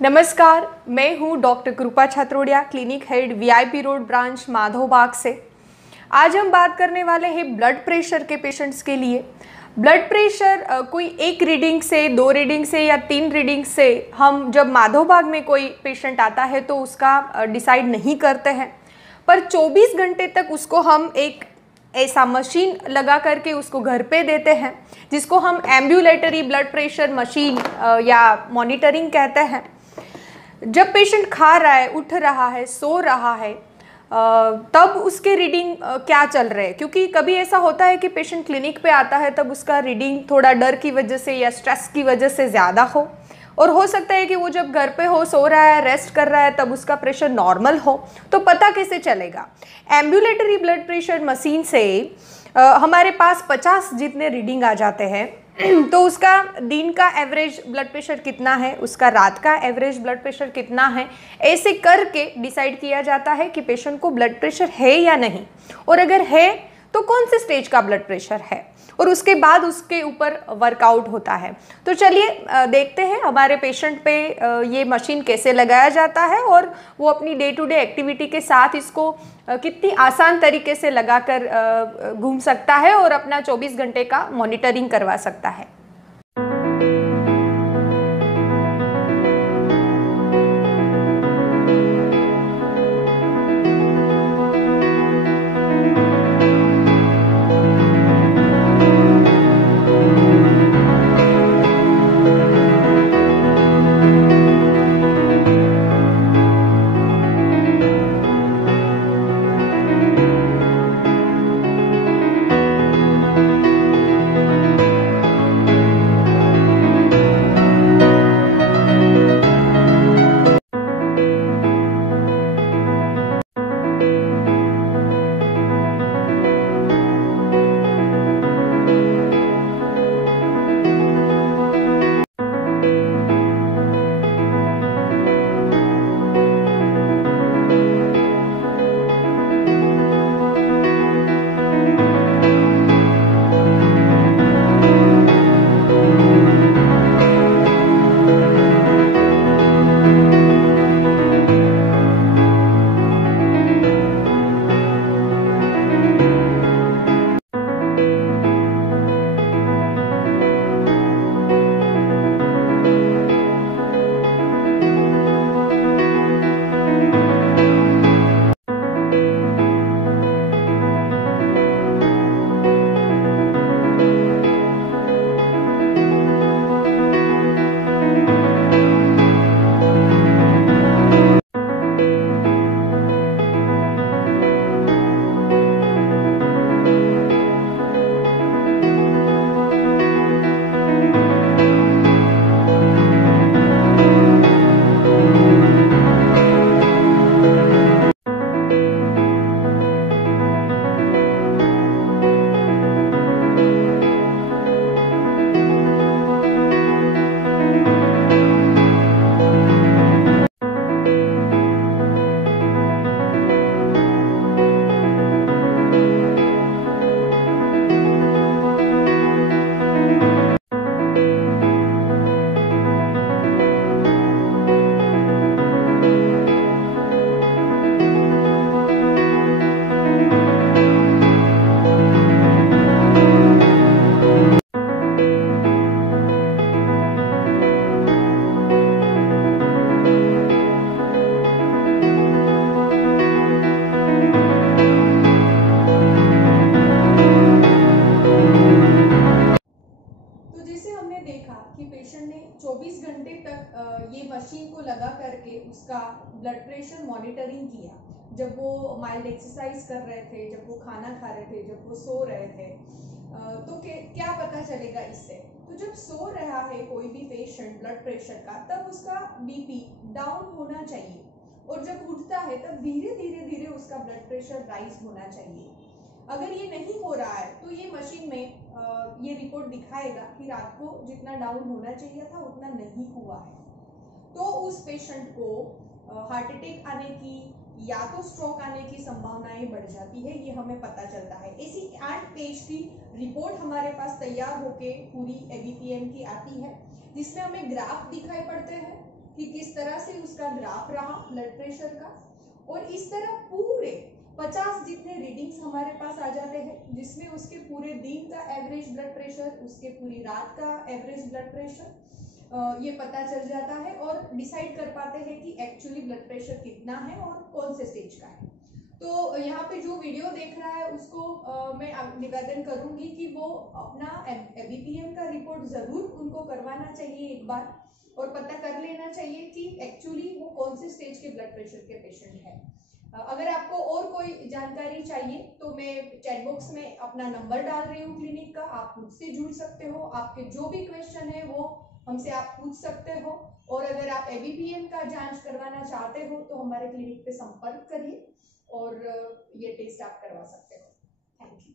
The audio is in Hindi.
नमस्कार, मैं हूँ doctor Kripa Chhatrodiya, clinic head VIP road branch Madhav Bagh से। आज हम बात करने वाले हैं ब्लड प्रेशर के पेशेंट्स के लिए। ब्लड प्रेशर कोई एक रीडिंग से, दो रीडिंग से या तीन रीडिंग से हम जब माधव बाग में कोई पेशेंट आता है तो उसका डिसाइड नहीं करते हैं, पर 24 घंटे तक उसको हम एक ऐसा मशीन लगा करके उसको घर पे देते हैं जिसको हम एम्बुलेटरी ब्लड प्रेशर मशीन या मॉनिटरिंग कहते हैं। जब पेशेंट खा रहा है, उठ रहा है, सो रहा है, तब उसके रीडिंग क्या चल रहे हैं, क्योंकि कभी ऐसा होता है कि पेशेंट क्लिनिक पे आता है तब उसका रीडिंग थोड़ा डर की वजह से या स्ट्रेस की वजह से ज़्यादा हो, और हो सकता है कि वो जब घर पे हो, सो रहा है, रेस्ट कर रहा है, तब उसका प्रेशर नॉर्मल हो। तो पता कैसे चलेगा? एम्बुलेटरी ब्लड प्रेशर मशीन से हमारे पास 50 जितने रीडिंग आ जाते हैं तो उसका दिन का एवरेज ब्लड प्रेशर कितना है, उसका रात का एवरेज ब्लड प्रेशर कितना है, ऐसे करके डिसाइड किया जाता है कि पेशेंट को ब्लड प्रेशर है या नहीं, और अगर है तो कौन से स्टेज का ब्लड प्रेशर है, और उसके बाद उसके ऊपर वर्कआउट होता है। तो चलिए देखते हैं हमारे पेशेंट पे ये मशीन कैसे लगाया जाता है और वो अपनी डे टू डे एक्टिविटी के साथ इसको कितनी आसान तरीके से लगाकर घूम सकता है और अपना 24 घंटे का मॉनिटरिंग करवा सकता है। कि पेशेंट ने 24 घंटे तक ये मशीन को लगा करके उसका ब्लड प्रेशर मॉनिटरिंग किया। जब वो माइल्ड एक्सरसाइज कर रहे थे, जब वो खाना खा रहे थे, जब वो सो रहे थे, तो क्या पता चलेगा इससे? तो जब सो रहा है कोई भी पेशेंट ब्लड प्रेशर का, तब उसका बीपी डाउन होना चाहिए, और जब उठता है तब धीरे धीरे धीरे उसका ब्लड प्रेशर राइज होना चाहिए। अगर ये नहीं हो रहा है तो ये मशीन में ये रिपोर्ट दिखाएगा कि रात को जितना डाउन होना चाहिए था उतना नहीं हुआ है, तो उस पेशेंट को हार्ट अटैक आने की या तो स्ट्रोक आने की संभावनाएं बढ़ जाती है, ये हमें पता चलता है। ऐसी 8 पेज की रिपोर्ट हमारे पास तैयार होके पूरी एबीपीएम की आती है, जिसमें हमें ग्राफ दिखाई पड़ते हैं कि किस तरह से उसका ग्राफ रहा ब्लड प्रेशर का। और इस तरह पूरे 50 जितने रीडिंग्स हमारे पास आ जाते हैं, जिसमें उसके पूरे दिन का एवरेज ब्लड प्रेशर, उसके पूरी रात का एवरेज ब्लड प्रेशर ये पता चल जाता है और डिसाइड कर पाते हैं कि एक्चुअली ब्लड प्रेशर कितना है और कौन से स्टेज का है। तो यहाँ पे जो वीडियो देख रहा है उसको मैं निवेदन करूंगी कि वो अपना ABPM का रिपोर्ट जरूर उनको करवाना चाहिए एक बार, और पता कर लेना चाहिए कि एक्चुअली वो कौन से स्टेज के ब्लड प्रेशर के पेशेंट है। अगर आपको और कोई जानकारी चाहिए तो मैं चैट बॉक्स में अपना नंबर डाल रही हूँ क्लिनिक का, आप मुझसे जुड़ सकते हो। आपके जो भी क्वेश्चन है वो हमसे आप पूछ सकते हो। और अगर आप ABPM का जांच करवाना चाहते हो तो हमारे क्लिनिक पे संपर्क करिए और ये टेस्ट आप करवा सकते हो। Thank you.